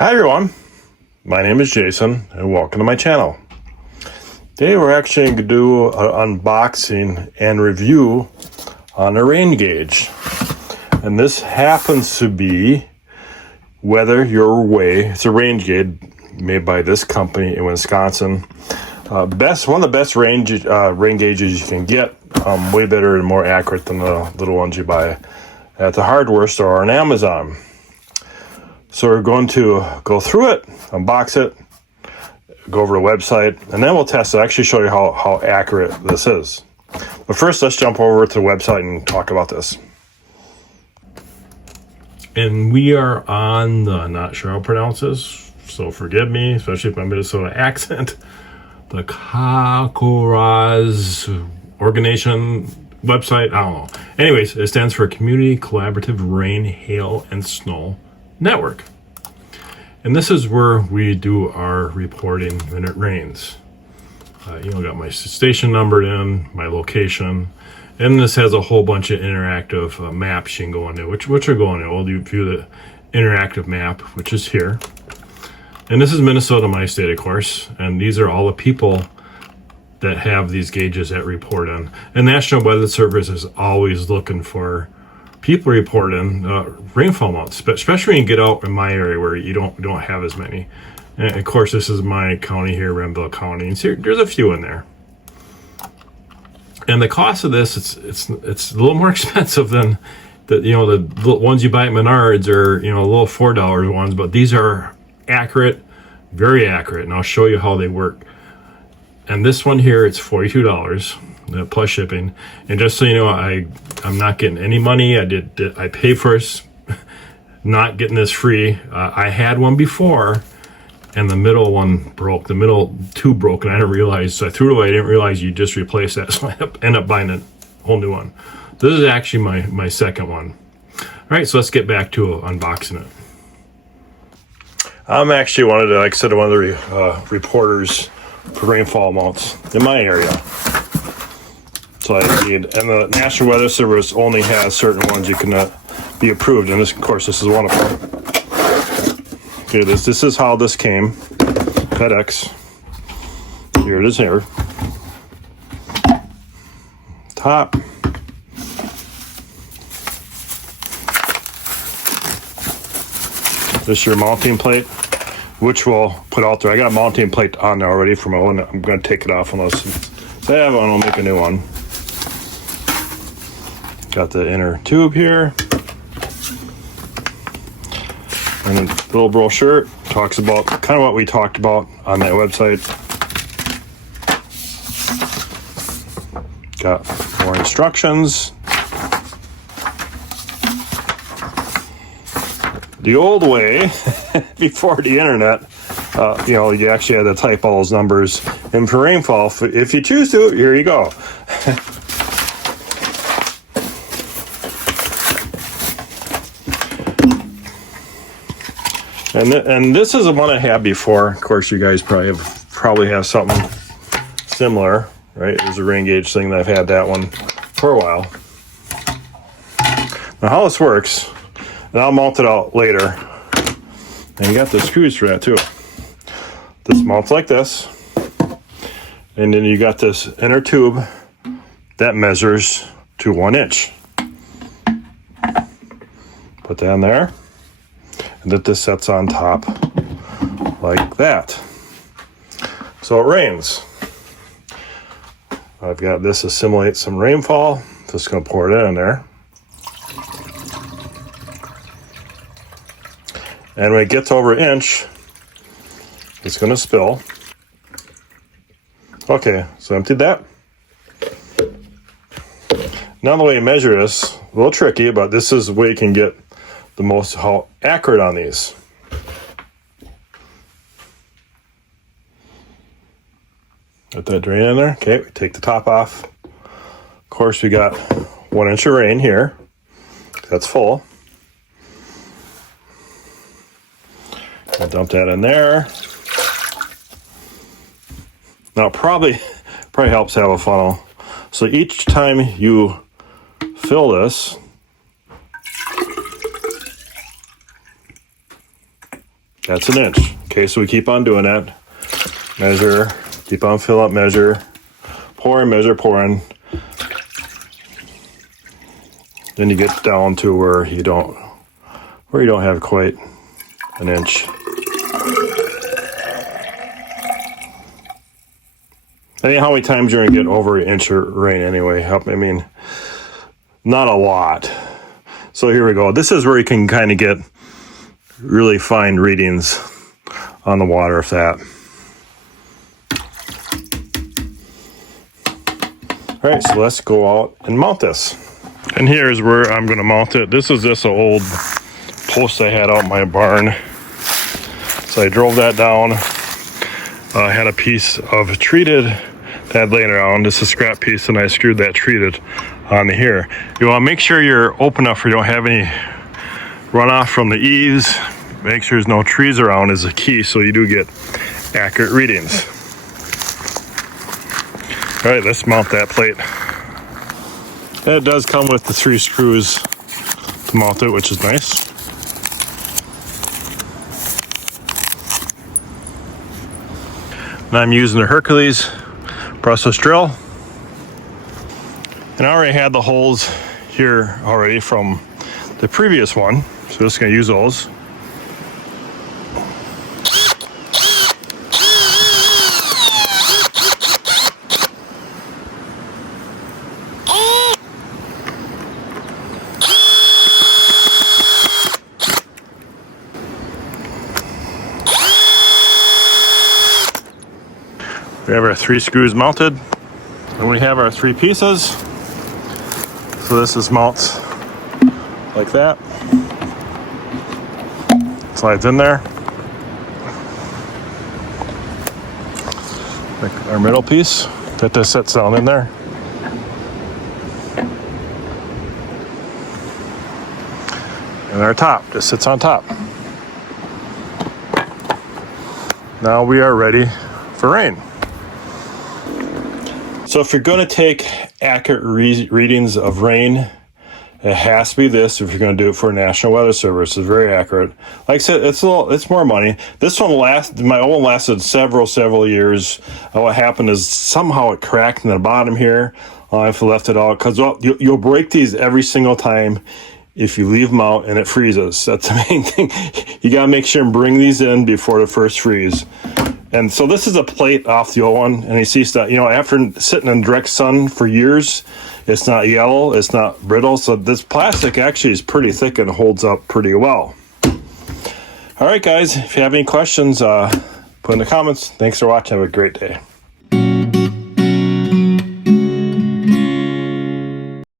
Hi everyone, my name is Jason and welcome to my channel. Today we're actually going to do an unboxing and review on a rain gauge. And this happens to be Weather Your Way. It's a rain gauge made by this company in Wisconsin. One of the best rain gauges you can get. Way better and more accurate than the little ones you buy at the hardware store on Amazon. So we're going to go through it, unbox it, go over the website, and then we'll test it. I'll actually show you how accurate this is. But first, let's jump over to the website and talk about this. And we are on the, not sure how to pronounce this, so forgive me, especially with my Minnesota accent, the CoCoRaHS organization website. I don't know. Anyways, it stands for Community Collaborative Rain, Hail, and Snow Network. And this is where we do our reporting when it rains. Got my station numbered in, my location, and this has a whole bunch of interactive maps you can go into, which are going in. We'll view the interactive map, which is here. And this is Minnesota, my state, of course, and these are all the people that have these gauges that report in. And National Weather Service is always looking for people reporting rainfall amounts, especially when you get out in my area where you don't have as many. And of course, this is my county here, Renville County, and see, there's a few in there. And the cost of this, it's a little more expensive than the ones you buy at Menards, or little $4 ones, but these are accurate, very accurate, and I'll show you how they work. And this one here, it's $42 plus shipping. And just so you know, I'm not getting any money. I paid for this, not getting this free. I had one before, and the middle one broke. The middle tube broke, and I didn't realize. So I threw it away. I didn't realize you just replace that. So I ended up buying a whole new one. This is actually my second one. All right, so let's get back to unboxing it. I'm actually one of the reporters for rainfall amounts in my area. So and the National Weather Service only has certain ones you can be approved, and this, of course, this is one of them. Okay, this is how this came. FedEx. Here it is here. Top. This is your mounting plate, which we'll put out there. I got a mounting plate on there already for my one. I'm going to take it off unless I have one. I'll make a new one. Got the inner tube here. And a little brochure talks about kind of what we talked about on that website. Got more instructions. The old way, before the internet, you actually had to type all those numbers in for rainfall. If you choose to, here you go. And this is the one I had before. Of course, you guys probably have something similar, right? There's a rain gauge thing that I've had that one for a while. Now, how this works, and I'll mount it out later. And you got the screws for that too. This mounts like this, and then you got this inner tube that measures to 1 inch. Put that in there. And that this sets on top like that. So it rains. I've got this to simulate some rainfall. Just going to pour it in there. And when it gets over an inch, it's going to spill. Okay, so emptied that. Now the way you measure this, a little tricky, but this is the way you can get the most accurate on these. Got that drain in there. Okay, we take the top off. Of course, we got 1 inch of rain here. That's full. I'll dump that in there. Now, probably helps have a funnel. So each time you fill this, That's an inch. Okay, so we keep on doing that. Measure, keep on fill up, measure, pour in, measure, pour in. Then you get down to where you don't have quite an inch. How many times you're gonna get over an inch of rain anyway? I mean, not a lot. So here we go. This is where you can kind of get really fine readings on the water, if that. All right, so let's go out and mount this. And here's where I'm gonna mount it. This is just an old post I had out in my barn. So I drove that down. I had a piece of treated that I'd laying around. This is a scrap piece, and I screwed that treated on here. You want to make sure you're open enough where you don't have any runoff from the eaves. Make sure there's no trees around is the key, so you do get accurate readings. All right, let's mount that plate. And it does come with the 3 screws to mount it, which is nice. And I'm using the Hercules brushless drill. And I already had the holes here already from the previous one, so just gonna use those. We have our 3 screws mounted, and we have our 3 pieces. So this is mounts like that. Slides in there. Like our middle piece that just sits down in there. And our top just sits on top. Now we are ready for rain. So if you're going to take accurate readings of rain, it has to be this. If you're going to do it for National Weather Service, it's very accurate. Like I said, it's more money. This one my old one lasted several years. What happened is somehow it cracked in the bottom here. I've left it out because you'll break these every single time if you leave them out and it freezes. That's the main thing. You got to make sure and bring these in before the first freeze. And so this is a plate off the old one, and you see stuff, after sitting in direct sun for years, it's not yellow, it's not brittle, so this plastic actually is pretty thick and holds up pretty well. All right, guys, if you have any questions, put in the comments. Thanks for watching. Have a great day.